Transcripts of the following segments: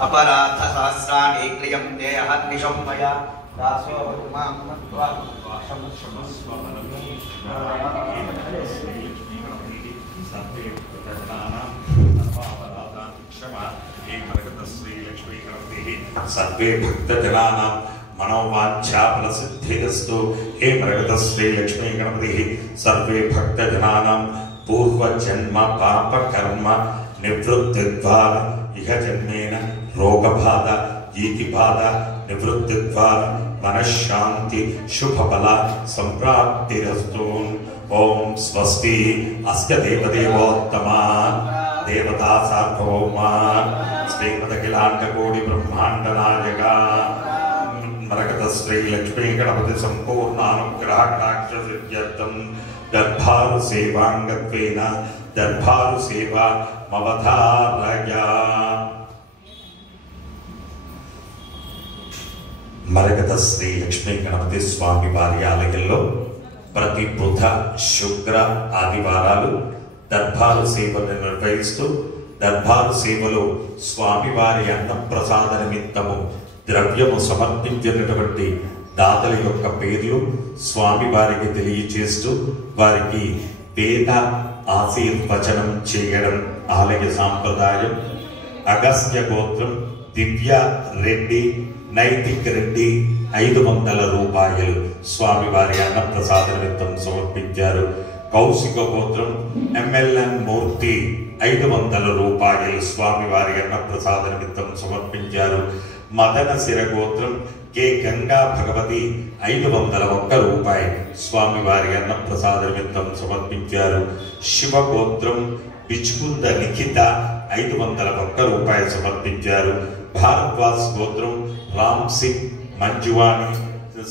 अपराध सहस्राणि क्रियन्ते अहर्निशं मया दासो मां नत्वा सर्वे भक्तजनानां मनोवांछा फलसिद्धिरस्तु। हे मृगत श्री लक्ष्मी गणपति सर्वे भक्तजनानां पूर्वजन्म पाप कर्म निवृत्तिद्वारा इह जन्मेन रोगबाध ईतिबाध निवृत्तिद्वारा मनश्शांति शुभफल संप्राप्तिरस्तु। ओम स्वस्ति अस्य देवदेवोत्तमा देवता सार्वभौमा श्रीमदखिलाण्डकोटि ब्रह्माण्ड नायका मरकत श्री लक्ष्मी गणपति संपूर्णानुग्रह कटाक्ष सिद्ध्यर्थं दर्भारु सेवांगत्वेन दर्भारु सेवा मवधारया। मरकत श्री लक्ष्मी गणपति स्वामी वारी ఆలయంలో ప్రతి బుధ శుక్ర ఆదివారాలు దర్బారు సేవను నిర్వహిస్తూ దర్బారు సేవలో స్వామివారి అన్నప్రసాద నిమిత్తము ద్రవ్యము సమర్పించినటువంటి దాతల యొక్క పేర్లు స్వామివారికి తెలియజేస్తూ వారికి వేద ఆశీర్వచనం చేయడం ఆలయ సాంప్రదాయం. అగస్త్య గోత్రం దివ్య రెడ్డి నైతిక్ రెడ్డి 500 రూపాయలు స్వామివారి అన్నప్రసాద నిమిత్తం సమర్పించారు. కౌశిక గోత్రం ఎంఎల్ఎన్ మూర్తి 500 రూపాయలు స్వామివారి అన్నప్రసాద నిమిత్తం సమర్పించారు. మదన శిర గోత్రం కె గంగా భగవతి 501 రూపాయి స్వామివారి అన్నప్రసాద నిమిత్తం సమర్పించారు. శివ గోత్రం బిచ్కుంద లిఖిత 501 రూపాయలు సమర్పించారు. భారద్వాజ్ గోత్రం రామ్ సింగ్ మంజువాణి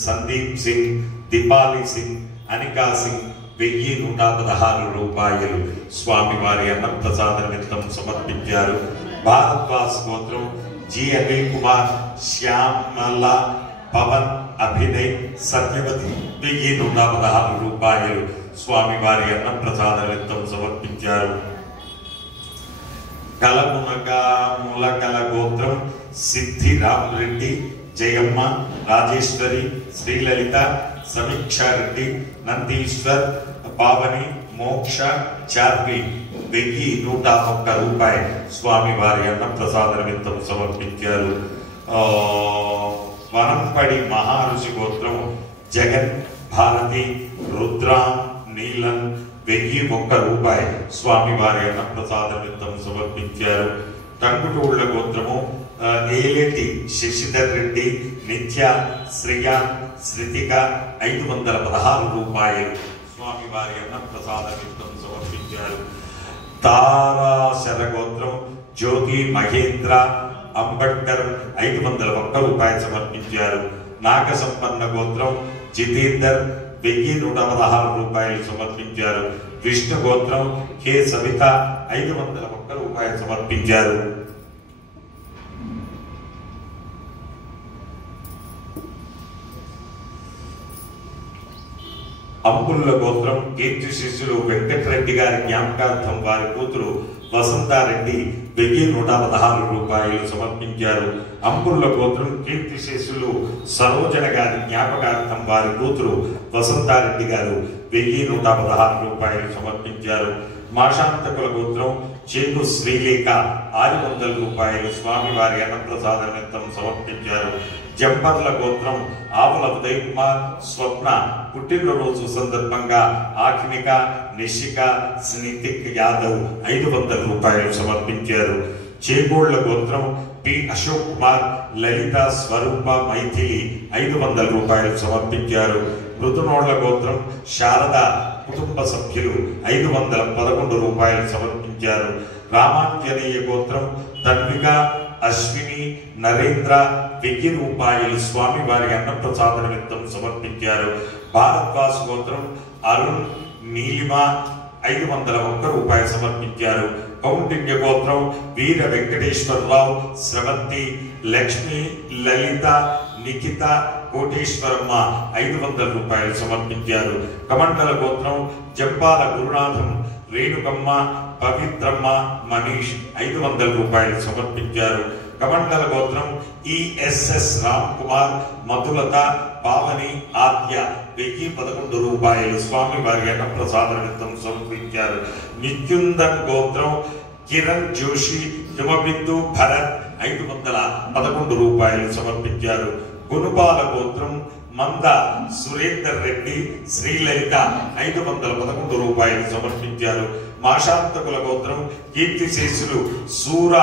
సందీప్ సింగ్ దీపాలి సింగ్ అనికా సింగ్ 1116 రూపాయలు స్వామివారి అన్నప్రసాద నిమిత్తం సమర్పించారు. భారద్వాజ్ గోత్రం జి అనిల్ కుమార్ శ్యామల పవన్ అభినయ్ సత్యవతి 1116 రూపాయలు స్వామివారి అన్నప్రసాద నిమిత్తం సమర్పించారు. ములకల గోత్రం సిద్ధిరామ్ రెడ్డి జయమ్మ రాజేశ్వరి శ్రీలలిత సమీక్షా రెడ్డి నందీశ్వర్ పావని మోక్ష చార్వి 1101 రూపాయి స్వామివారి అన్నప్రసాద నిమిత్తం సమర్పించారు. వనంపడి మహారుషి గోత్రం జగన్ భారతి రుద్ర నీలన్ 1001 రూపాయి స్వామివారి అన్నప్రసాద నిమిత్తం సమర్పించారు. టంగుటూళ్ల గోత్రము ఏలేటి శశిధర్ రెడ్డి నిత్య శ్రియ శృతిక 516 రూపాయలు స్వామివారి అన్నప్రసాద నిమిత్తం సమర్పించారు. తారాశర గోత్రం జ్యోతి మహేంద్ర అంబడ్కర్ 501 రూపాయలు సమర్పించారు. నాగ సంపన్న గోత్రం జితేందర్ 1116 రూపాయలు సమర్పించారు. విష్ణు గోత్రం కె సవిత 501 రూపాయలు సమర్పించారు. అంపుల్ల గోత్రం కీర్తి శిష్యులు వెంకటరెడ్డి గారి జ్ఞాపకార్థం వారి కూతురు వసంతారెడ్డి 1116 రూపాయలు సమర్పించారు. అంపుల్ల గోత్రం కీర్తి శిష్యులు సరోజన గారి జ్ఞాపకార్థం వారి కూతురు వసంతారెడ్డి గారు 1116 రూపాయలు సమర్పించారు. మాషాంతకుల గోత్రం చేకు శ్రీలేఖ 600 రూపాయలు స్వామివారి అన్నప్రసాద నిమిత్తం సమర్పించారు. జంపర్ల గోత్రం ఆవుల ఉదయ్ కుమార్ స్వప్న పుట్టినరోజు సందర్భంగా ఆకినిక నిషిక స్నితిక్ యాదవ్ 500 రూపాయలు సమర్పించారు. చేగోళ్ల గోత్రం పి అశోక్ కుమార్ లలిత స్వరూప మైథిలి 500 రూపాయలు సమర్పించారు. మృతునోళ్ల గోత్రం శారద కుటుంబ సభ్యులు 511 రూపాయలు సమర్పించారు. రామాంజనేయ గోత్రం తన్విక అశ్విని నరేంద్ర 1000 రూపాయలు స్వామివారి అన్నప్రసాద నిమిత్తం సమర్పించారు. భారద్వాజ్ గోత్రం అరుణ్ నీలిమ 501 రూపాయలు సమర్పించారు. కౌండిన్య గోత్రం వీర వెంకటేశ్వరరావు స్రవంతి లక్ష్మి లలిత నిఖిత కోటేశ్వరమ్మ 500 రూపాయలు సమర్పించారు. కమండల గోత్రం జంపాల గురునాథం రేణుకమ్మ పవిత్రమ్మ మనీష్ 500 రూపాయలు సమర్పించారు. కమండల గోత్రం ఈఎస్ఎస్ రామ్ కుమార్, మధులత, పావని, ఆద్య 1011 రూపాయలు స్వామి వారి అన్న ప్రసాద నిమిత్తం సమర్పించారు. నిత్యుందన్ గోత్రం కిరణ్ జోషి, హిమబిందు, భరత్ 511 రూపాయలు సమర్పించారు. గునుపాల గోత్రం మంద సురేందర్ రెడ్డి, శ్రీలలిత 511 రూపాయలు సమర్పించారు. మాషాంతకుల గోత్రం కీర్తిశేషులు సూర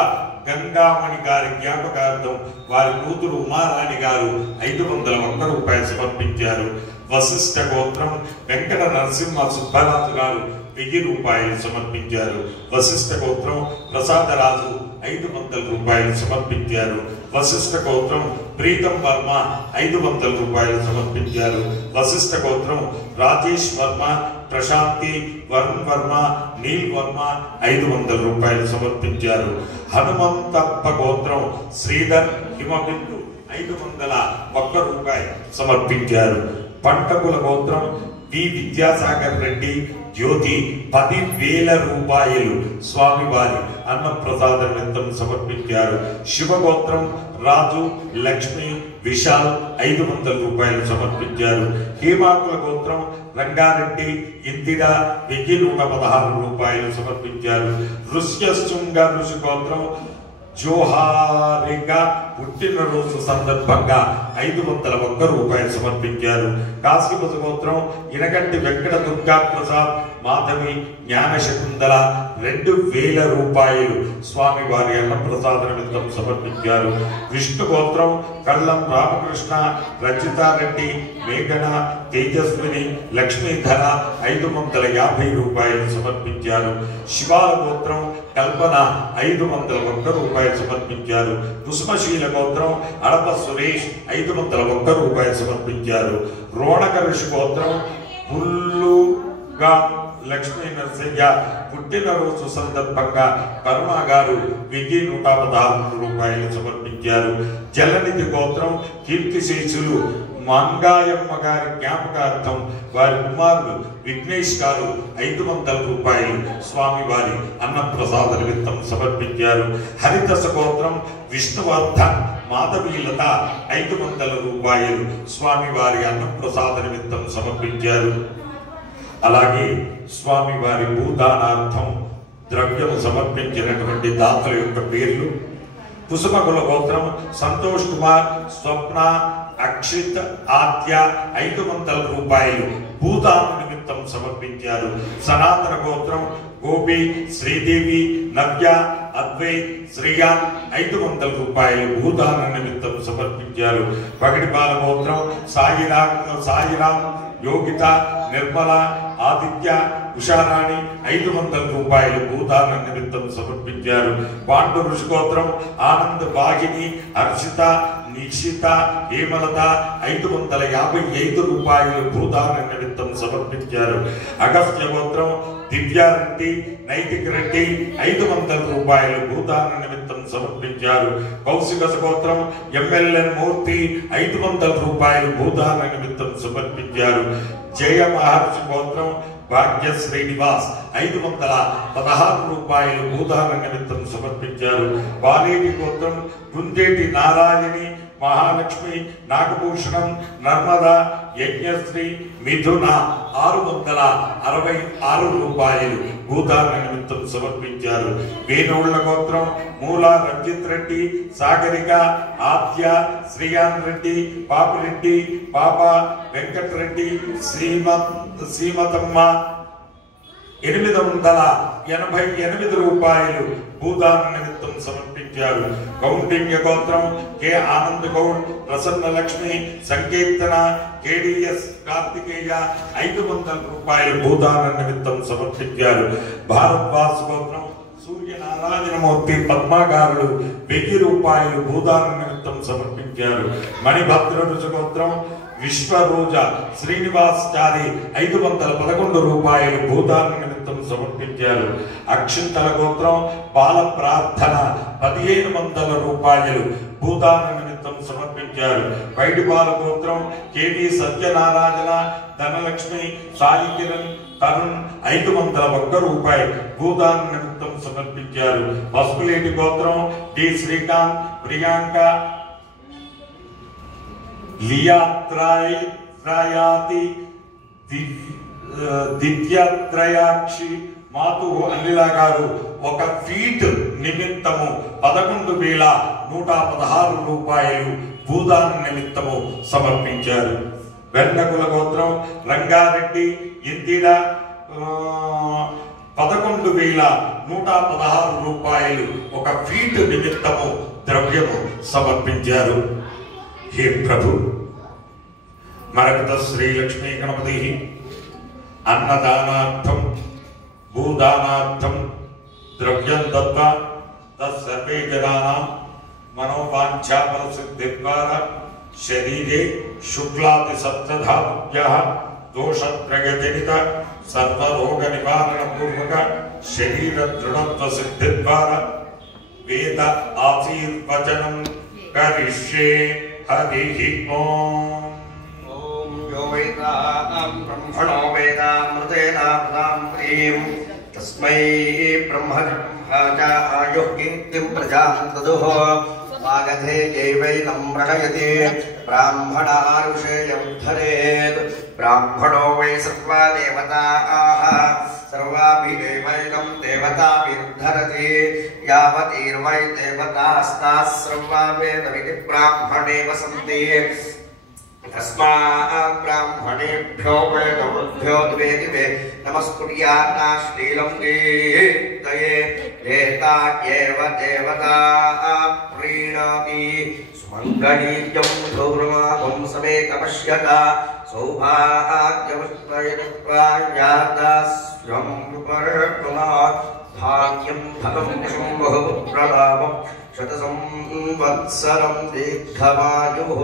గంగామణి గారి జ్ఞాపకార్థం వారి కూతురు ఉమారాణి గారు 501 రూపాయలు సమర్పించారు. వశిష్ఠ గోత్రం వెంకట నరసింహ సుబ్బరాజు గారు 1000 రూపాయలు సమర్పించారు. వశిష్ఠ గోత్రం ప్రసాదరాజు 500 రూపాయలు సమర్పించారు. వశిష్ఠ గోత్రం ప్రీతం వర్మ 500 రూపాయలు సమర్పించారు. వశిష్ఠ గోత్రం రాజేష్ వర్మ, ప్రశాంతి, వరుణ్ వర్మ, నీల్ వర్మ 500 రూపాయలు సమర్పించారు. హనుమంతప్ప గోత్రం శ్రీధర్, హిమబిందు 501 రూపాయలు సమర్పించారు. పంటకుల గోత్రం వి విద్యాసాగర్ రెడ్డి, జ్యోతి 10,000 రూపాయలు స్వామివారి అన్నప్రసాద నిమిత్తం సమర్పించారు. శివగోత్రం రాజు, లక్ష్మి, విశాల్ 500 రూపాయలు సమర్పించారు. హేమాకుల గోత్రం రంగారెడ్డి, ఇందిరా 1116 రూపాయలు సమర్పించారు. ఋష్యశృంగ ఋషి గోత్రం జోహారిగా పుట్టినరోజు సందర్భంగా 501 రూపాయలు సమర్పించారు. కాశీపతి గోత్రం ఇనగంటి వెంకట దుర్గా ప్రసాద్, మాధవి, జ్ఞానశకుందల 2000 రూపాయలు స్వామి వారి అన్నప్రసాద నిమిత్తం సమర్పించారు. విష్ణు గోత్రం కళ్ళం రామకృష్ణ, రచితారెడ్డి, మేఘన, తేజస్విని, లక్ష్మీధర 550 రూపాయలు సమర్పించారు. శివాల గోత్రం కల్పన 501 రూపాయలు సమర్పించారు. కుసుమశీల గోత్రం అడప సురేష్ 501 రూపాయలు సమర్పించారు. రోణక ఋషి గోత్రం పుల్లుగా లక్ష్మీ నరసయ్య పుట్టినరోజు సందర్భంగా కరుణ గారు 1116 రూపాయలు సమర్పించారు. జలనిధి గోత్రం కీర్తిశేషులు మంగాయమ్మ గారి జ్ఞాపకార్థం వారి కుమారుడు విఘ్నేష్ గారు 500 రూపాయలు స్వామి వారి అన్నప్రసాద నిమిత్తం సమర్పించారు. హరిదశ గోత్రం విష్ణువర్ధన్, మాధవీలత 500 రూపాయలు స్వామి వారి అన్నప్రసాద నిమిత్తం సమర్పించారు. అలాగే స్వామి వారి భూదానార్థం ద్రవ్యం సమర్పించినటువంటి దాతల యొక్క పేర్లు: కుసుమకుల గోత్రం సంతోష్ కుమార్, స్వప్న, అక్షిత్, ఆద్య 500 రూపాయలు భూదాన నిమిత్తం సమర్పించారు. సనాతన గోత్రం గోపి, శ్రీదేవి, నవ్య, అద్వైత్, శ్రీయాన్ 500 రూపాయలు భూదాన నిమిత్తం సమర్పించారు. పగడిపాల గోత్రం సాయిరామ్, యోగిత, నిర్మల, ఆదిత్య, ఉషారాణి 500 రూపాయలు భూదాన నిమిత్తం సమర్పించారు. పాండు ఋషి గోత్రం ఆనంద్, వాహిని, హర్షిత, నిక్షిత, హేమలత 555 రూపాయలు భూదాన నిమిత్తం సమర్పించారు. అగస్త్య గోత్రం దివ్యారెడ్డి, నైతిక్ రెడ్డి 500 రూపాయలు భూదాన నిమిత్తం సమర్పించారు. కౌశిక గోత్రం ఎంఎల్ఎన్ మూర్తి 500 రూపాయలు భూదాన నిమిత్తం సమర్పించారు. జయ మహర్షి గోత్రం భాగ్య శ్రీనివాస్ 516 రూపాయలు భూదాన నిమిత్తం సమర్పించారు. వాలేటి గోత్రం గుంజేటి నారాయణి, మహాలక్ష్మి, నాగభూషణం, నర్మద, యజ్ఞశ్రీ, మిథున 666 రూపాయలు భూదాన నిమిత్తం సమర్పించారు. వేణోళ్ల గోత్రం మూల రంజిత్ రెడ్డి, సాగరిక, ఆద్య, శ్రీయాన్ రెడ్డి, పాపిరెడ్డి, పాప, వెంకటరెడ్డి, శ్రీమతమ్మ 888 రూపాయలు భూదాన నిమిత్తం సమర్పించారు. కౌండిన్య గోత్రం కె ఆనంద్ గౌడ్, ప్రసన్న లక్ష్మి, సంకీర్తన, కేడిఎస్ కార్తికేయ 500 రూపాయలు భూదాన నిమిత్తం సమర్పించారు. భారద్వాస్ గోత్రం సూర్యనారాయణమూర్తి, పద్మాగారులు 1000 రూపాయలు భూదాన నిమిత్తం సమర్పించారు. మణిభద్ర ఋషి గోత్రం విశ్వరోజ శ్రీనివాసాచారి 511 రూపాయలు భూదాన నిమిత్తం సమర్పించారు. అక్షింతల గోత్రం బాల ప్రార్థన 1500 రూపాయలు భూదాన నిమిత్తం సమర్పించారు. వైడిపాల గోత్రం కేవి సత్యనారాయణ, ధనలక్ష్మి, సాయి కిరణ్, తరుణ్ 501 రూపాయి భూదాన నిమిత్తం సమర్పించారు. పసుపులేటి గోత్రం డి శ్రీకాంత్, ప్రియాంక, లియాత్రయాతి, దివ్యత్రయాక్షి, మాతు అనిల గారు 1 ఫీట్ నిమిత్తము 11,116 రూపాయలు భూదాన నిమిత్తము సమర్పించారు. వెన్నకుల గోత్రం రంగారెడ్డి, ఇందిర 11,116 రూపాయలు 1 ఫీట్ నిమిత్తము ద్రవ్యము సమర్పించారు. హే ప్రభు, మరకత శ్రీ లక్ష్మీ గణపతి అన్నదానార్థం భూదానార్థం ద్రవ్యం దత్త తత్సర్వే జనానాం మనోవాంఛాఫల సిద్ధిద్వారా శరీరే శుక్లాది సప్తధాతుభ్యః దోషత్రయజనిత సర్వరోగ నివారణ పూర్వక శరీర దృఢత్వ సిద్ధిద్వారా వేద ఆశీర్వచనం కరిష్యే. హరి ఓం. ఓం యో వేదాం బ్రహ్మణో వేదామృతేన పదాం ప్రీం తస్మై బ్రహ్మజ ఆయుః కీర్తిం ప్రజాం దదుః వాగధే దేవైనం ప్రణయతే బ్రాహ్మణారుషేయముద్ధరేత్. బ్రాహ్మణో వై సర్వా దేవతాః సర్వాభిదేవైనం దేవతాభిరుద్ధరతి. యావతీర్వై దేవతాస్తాః సర్వా వేదవిధి బ్రాహ్మణే వసంతి. తస్మాత్ బ్రాహ్మణేభ్యో వేదవృభ్యో ద్వే దివే నమస్కుర్యాన్నా శ్లీలం కీర్తయే. దేవతాయేవ దేవతా ప్రీణాతి. సుమంగళీర్యం ధూర్మాగం సమేత పశ్యత. సౌభాగ్యవస్త్రయత్వాయాదాస్యం పరకుమార్. భాగ్యం ఫలం శంభుప్రలాభం శతసంవత్సరం దీర్ఘమాయుః.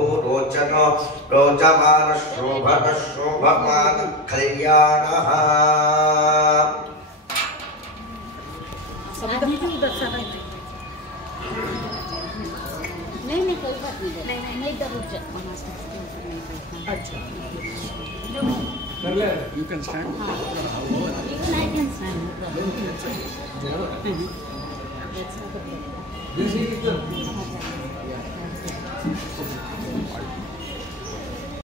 రోచమాన శోభన శోభమాన కళ్యాణః. नहीं कोई बात नहीं इधर रुक जा. अच्छा You can stand. even I can stand. This is the